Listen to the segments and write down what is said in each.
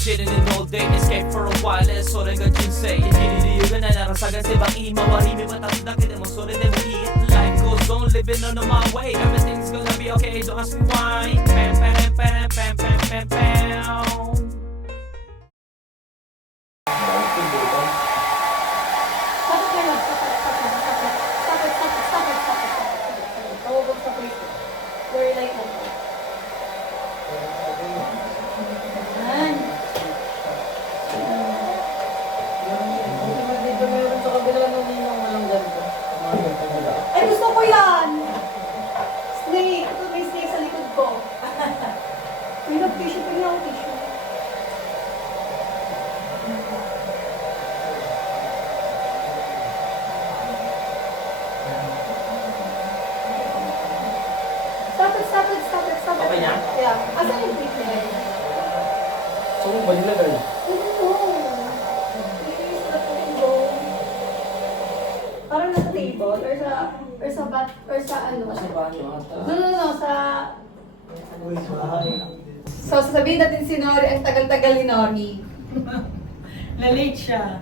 chilling in all day, escape for a while,それが人生生きる理由がないなら探せばいい周り見渡すだけでもそれでもいい Life goes on, living on my way Everything's gonna be okay, don't ask me why Pam, pam, pam, pam, pam, pam, pam Very like that. Yan. Dito meron sa kabila nung walang ganito. Ay, gusto ko yan! Snake! Ito may snake sa likod ko. May nag-tissue. Pwede akong tissue. Stop it. Okay na? Yeah. Asan yung plate niya? So, ba nilagay? Parang nasa table or sa ano? Sa banyo ata. No, sa... So, sasabihin natin si Nori, ang tagal-tagal ni Nori. Na-late siya.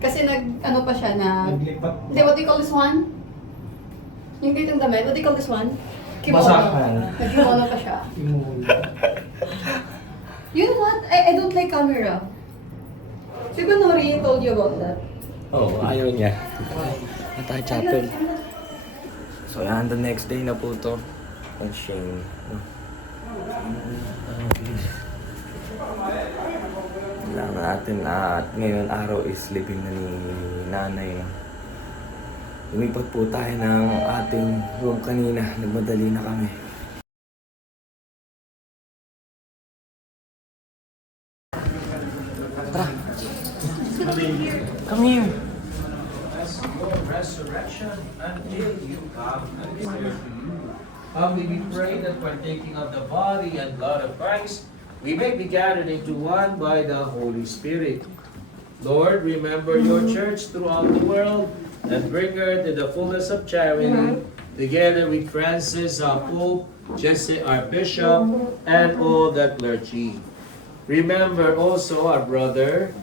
Kasi ano pa siya, Naglipat. Hindi, what do you call this one? Yung ditong damit, what do you call this one? Basahan. Nag-kimono pa siya. You know what? I don't like camera. Siguro Nori told you about that. Oo, ayaw niya. Nataka-chapel. So yan, the next day na po to. Ang shame. Wala natin at ngayon araw is living na ni nanay. Lumipat po tayo ng ating room kanina. Nagmadali na kami. Tara. Come here. Resurrection until you come again. Humbly we pray that partaking of the body and blood of Christ, we may be gathered into one by the Holy Spirit. Lord, remember your church throughout the world and bring her to the fullness of charity, together with Francis, our Pope, Jesse, our Bishop, and all the clergy. Remember also our brother.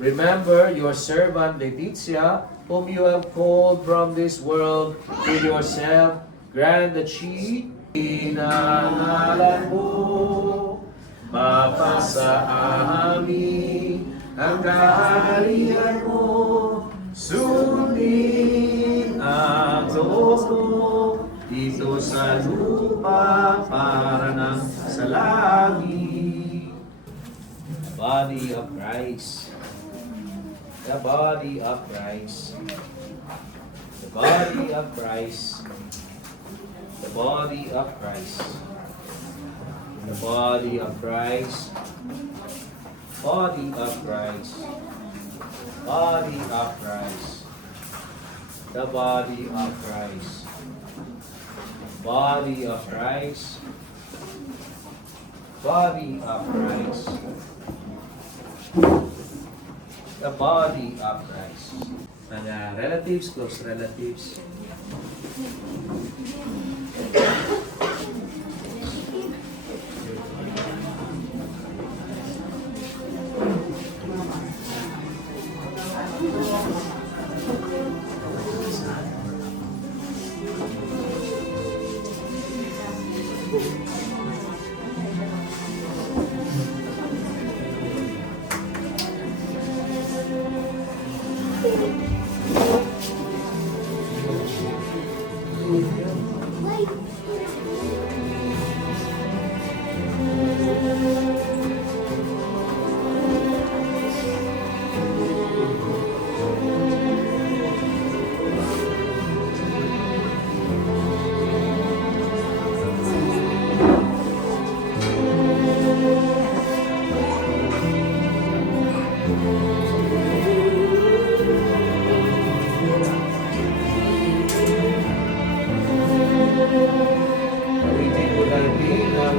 Remember your servant Leticia, whom you have called from this world to yourself. Grant that she, inangalan mo, mapasa amin ang kaharian mo, sundin ang loob mo, dito sa lupa para ng sa langit. The body of Christ. The body of Christ. The body of Christ. The body of Christ. The body of Christ. Body of Christ. Body of Christ. The body of Christ. Body of Christ. Body of Christ. The body of Christ. Mga relatives, close relatives.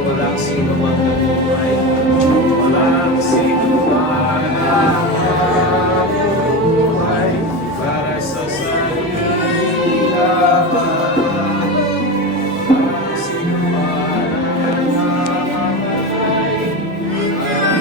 Walang sino mang nabuhay, walang sino mang nabuhay para sa sarili lamang. Walang sino mang namamatay para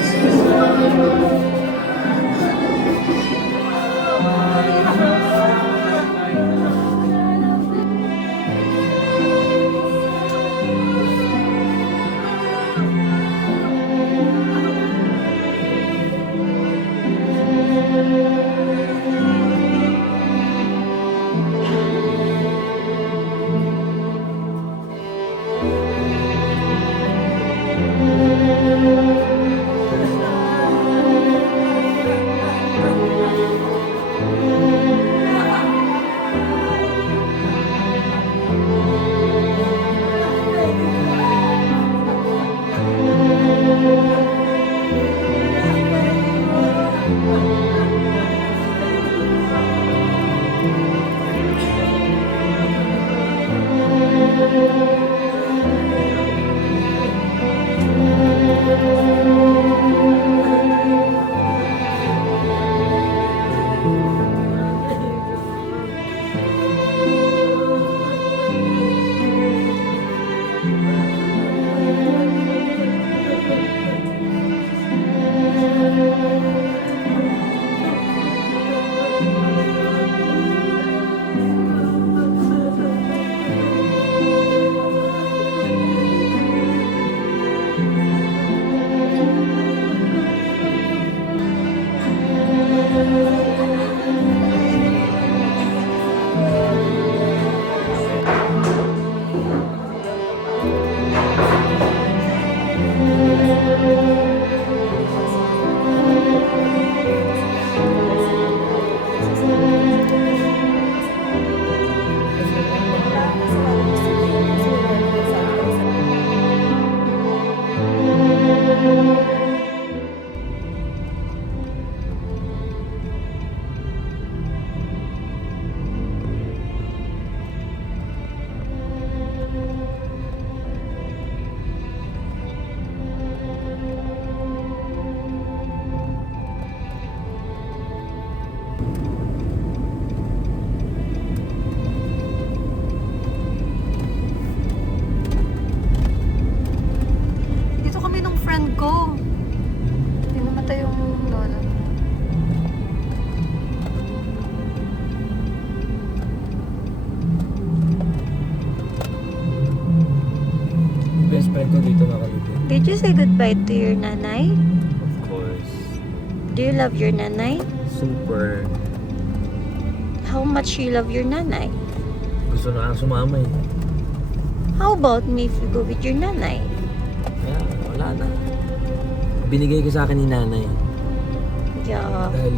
Did you say goodbye to your nanay? Of course. Do you love your nanay? Super. How much you love your nanay? Gusto na sumama eh. How about me if you go with your nanay? Kaya wala na. Binigay ka sa akin ni nanay. Yeah. Dahil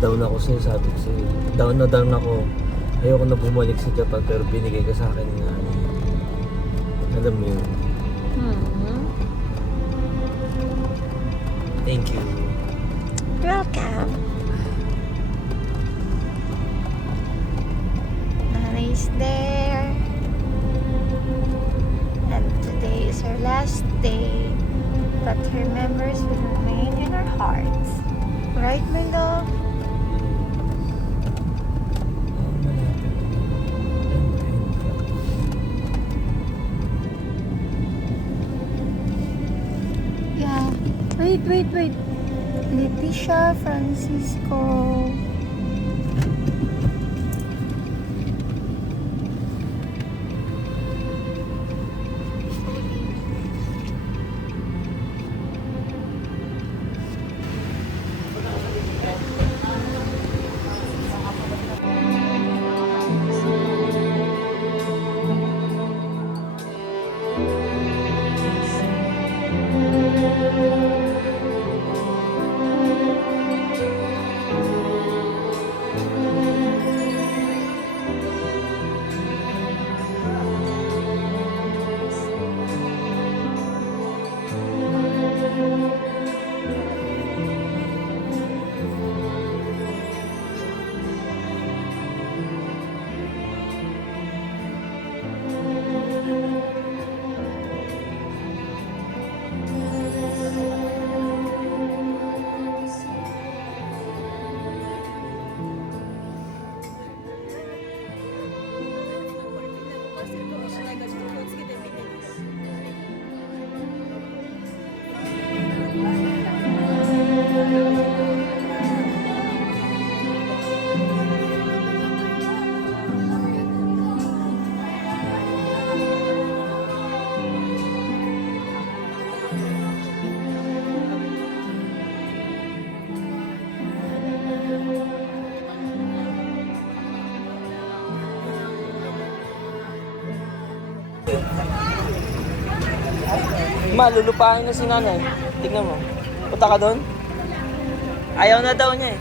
down ako sa'yo, sabi ko sa'yo. Down ako. Ayoko na bumalik sa Japan pero binigay ka sa akin ni nanay. Alam mo yun. Thank you. Welcome. Nanay's there. And today is her last day. But her memories will remain in our hearts. Right, my love? Yeah. Wait. Leticia Francisco. Malulupain na si nanay. Tignan mo. Punta ka doon? Ayaw na daw niya eh.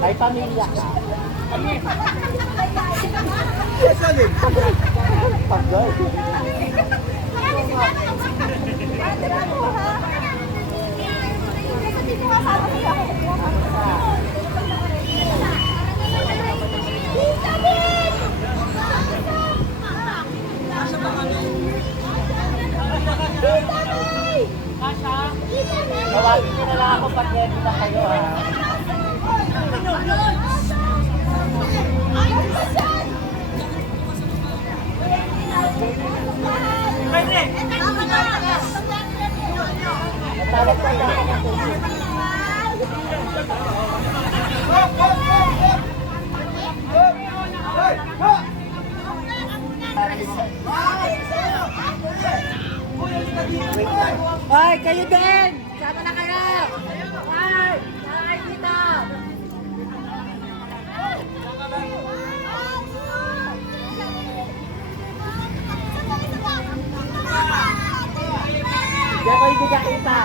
Ay, pamilya ka. Tawagin nyo na lang ako pag ready na kayo, ha? Hoy, kayo din! Sama na kayo! Hoy! Sakay dito! Diyan ko hindi kakita.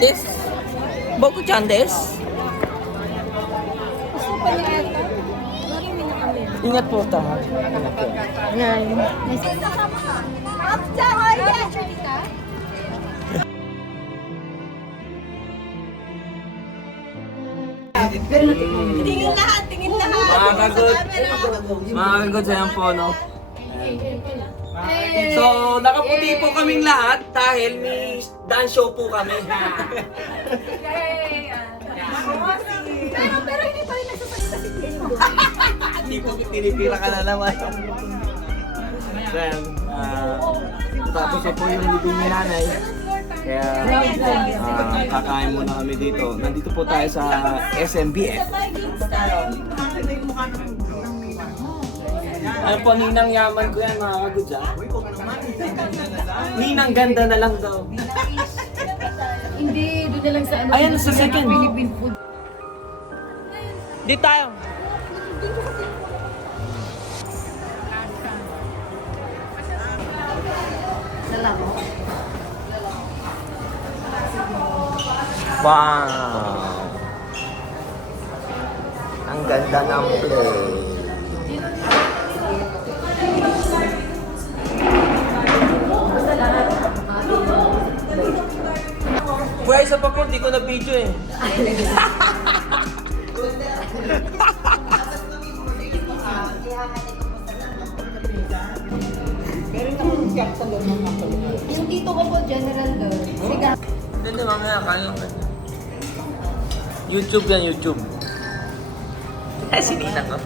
desu. Boku chan desu. Gusto pa niya ito. Marami na kami. Ingat po tayo. Ingat po. Yan. After, oye! Tingin lahat, tingin lahat. Mga kagod. Mga kagod sa yan po, no? So, nakaputi po kaming lahat dahil may dance show po kami. Pero hindi pa rin nagsasalita si Diego. Hindi po tinipira ka na naman. Then, tapos na po yung libing ni nanay. Kaya kakain muna kami dito. Nandito po tayo sa SMBF. Ano po, ninang yaman ko yan mga kagudya. Ninang ganda na lang daw. Hindi, doon na lang sa ano. Ayan, sa second. Philippine food. Di tayo. Wow! Ang ganda ng play. Buhay isa pa po, di ko na video eh. Yung tito ko po, general daw. Siga. Hindi, mamaya kain lang kayo. YouTube yan, YouTube. Ay, sinita ko.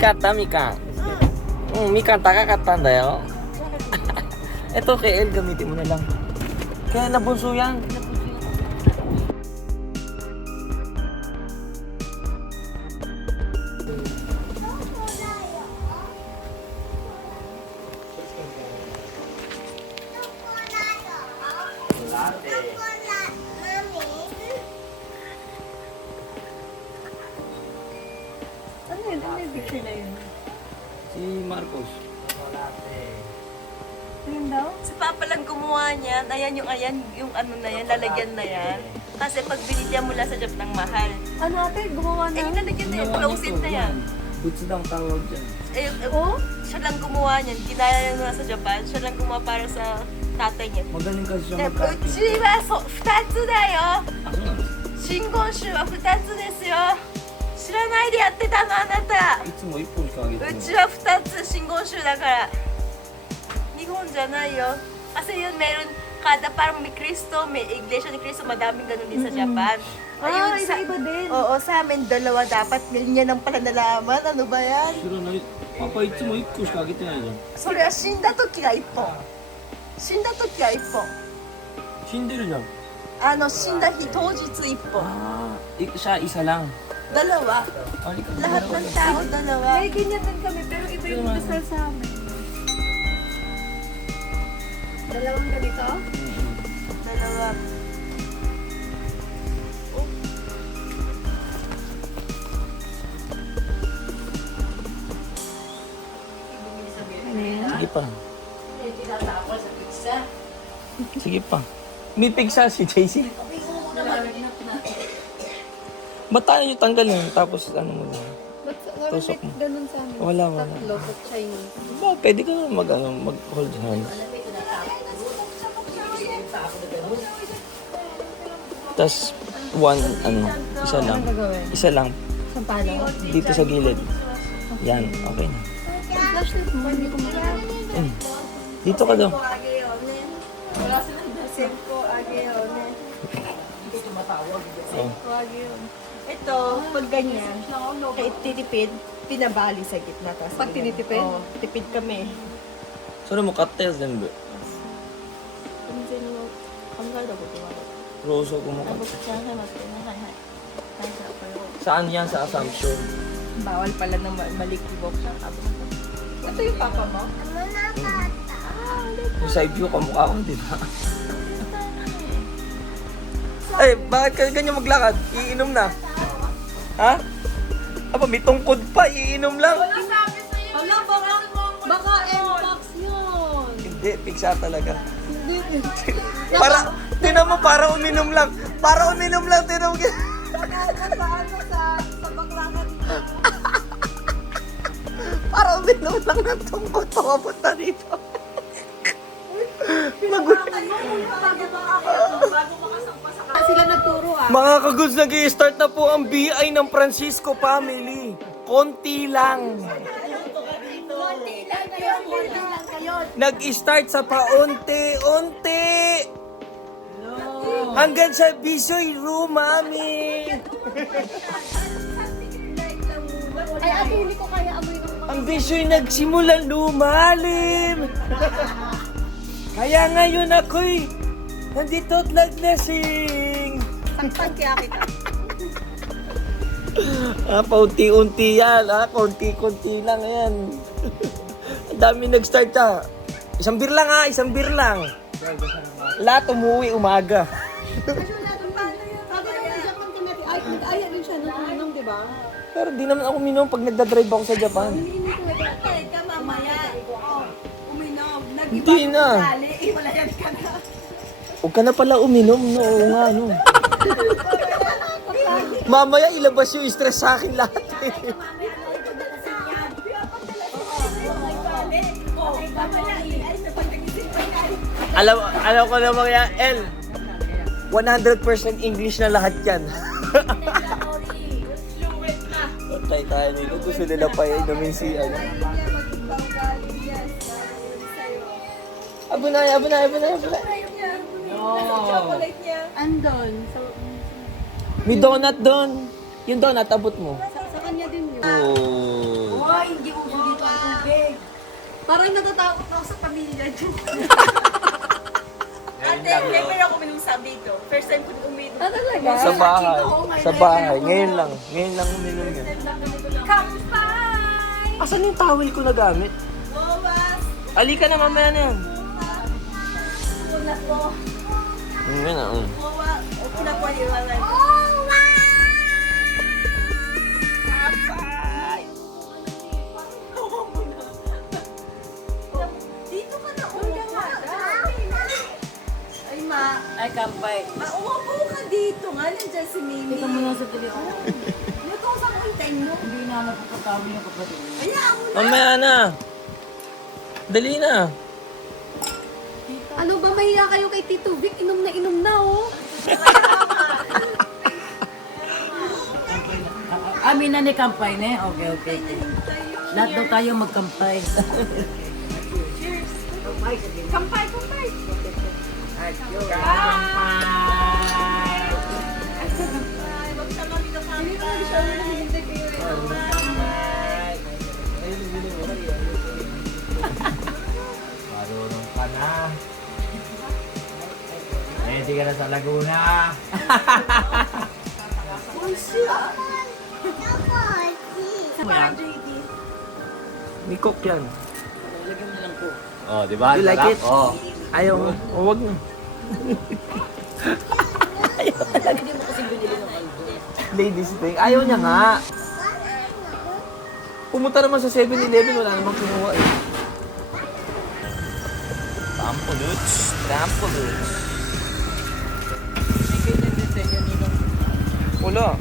Kata Mika. Mika, takakata da yo. Ito kay El, gamitin mo na lang. Kaya nabunso yan. Ano yun? Ano yung picture na yun? Si Marcos. Ayun daw? Si Papa lang gumawa niyan. Ayan, yung ano na yan, lalagyan na yan. Kasi pag binigyan mo lang sa job ng mahal. Ano ate? Gumawa na? Eh, yung lalagyan na yan, close-in na yan. Boots daw ang tawag dyan. Siya lang gumawa niyan. Ginaya niya na sa Japan. Siya lang gumawa para sa tatay niya. Magaling kasi siya De, mag-arte. うちは2つだよ。Ah,そうなんです真言宗は2つですよ。知らないでやってたのあなた。いつも一本しかあげてない。うちは2つ真言宗だから。日本じゃないよ。Kasi yun, meron kada parang may Kristo, may Iglesia ni Kristo, madaming ganun din sa Japan. Ah, iba-iba din. Oo, sa amin dalawa dapat. Ganyan ang pala nalaman. Ano ba yan? 知らない。パパいつも一個しかあげてないじゃん。それは死んだ時が1本。死んだ時は1本。死んでるじゃん。死んだ日当日1本。 Ah, siya isa lang. Dalawa. Lahat ng tao, dalawa. May ganyan din kami, pero iba yung dasal sa amin. Dalawang ganito? Dalawa. Sige pa. Sige pa. May pigsa si JC. Ba't tayo yung tanggalin? Tapos ano mo lang. Ba't Tusok mo. ganun sa amin? Wala. Tatlo sa Chinese. Ba, pwede ka mag-hold hand. Tapos, isa lang. Isa lang. Saan palo? Dito sa gilid. Yan, okay na. Flashlight mo, hindi ko makakita. Dito ka daw. Ito, pag ganyan, kahit titipid, pinabali sa gitna. Pag tinitipid? Oo, tipid kami. それも買ったやつ全部。完全に考えたことなかっろうそくもた。買っ僕、ちゃんと待ってね。はいはい。なんかこれを。た。Saan yan? Sa Assumption. Bawal pala na malikibok siya. Ito yung papa mo? Yung side view, kamukha ko, di ba? Ay, bakit ka ganyan maglakad? Iinom na. Ha? Aba, may tungkod pa, iinom lang. Hala, baka M-Box yun. Hindi, pigsa talaga. Para, tinan mo, para uminom lang. Para uminom lang, tinan mo. Sa baklakan. Para uminom lang ng tungkod, papapunta dito. Sila nagturo Mga kaguds, nag-i-start na po ang BI ng Francisco family. Konti lang. Nag-start sa paunti-unti. Hanggang sa Bisoy Room, mami. Ay, ate, hindi ko kaya amoy ng mga... Ang Bisoy nagsimulang lumalim. Kaya ngayon ako'y nandito at naglasing. Saktan kaya kita. Paunti-unti yan, konti-konti lang yan. Ang dami nag-start ha. Isang beer lang isang beer lang. Lahat umuwi umaga. Ay, din siya nung di ba? Pero di naman ako minom pag nagdadrive ako sa Japan. Ka mamaya. Uminom. Hindi na. Walayan ka na. Huwag ka na pala uminom, no? Oo nga, no? Mamaya ilabas yung stress sa akin lahat. Alam ko na mga L. 100% English na lahat yan. Patay tayo nito. Gusto nila pa inumin si ano. Abunay. Andon. May donut doon. Yung donut, abot mo. Sa kanya din yun. Oh. Hindi mo dito ang tubig. Parang natatakot ako sa pamilya dyan. Ate, never ako minumsab dito. First time ko uminom. Talaga? Sa bahay. Ngayon lang uminom yun. Kampay! Asan yung towel ko na gamit? Bomas! Alika na, mamaya na yan. Una po. Yun na, Bowa. Okay na po yung iwanan ko. Dito ka na umuha. Ay, ma. Ay, kampay. Umupo ka dito nga. Nandiyan si Mimi. Ito muna sa pili. Ito sa kuntay mo. Hindi na napapatawi yung kapatid. Hayaan mo na. Mamaya na. Dali na. Ano ba, mahiya kayo kay Tito Vic? Inom na, oh. Amin na ni kampay ne? Okay. Lahat daw tayo magkampay. Kampay! Magsama dito Marunong ka na. Ready ka na sa Laguna. May cook yan. Lagyan mo lang po. Oh, di ba? You like Sarap? it? Oh. Ayaw mo. O, wag na. Hindi mo kasi binili ng aldo. Ladies thing. Ayaw niya nga. Pumunta naman sa 7-Eleven, wala namang kinuha eh. Tampoluts. Wala.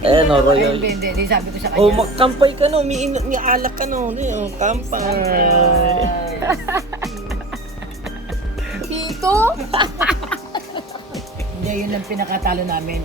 Eh, no, Royal. Hindi. Sabi ko sa kanya. Oh, magkampay ka no, may alak ka no. Oh, kampay. Tito? Hindi, yun ang pinakatalo namin.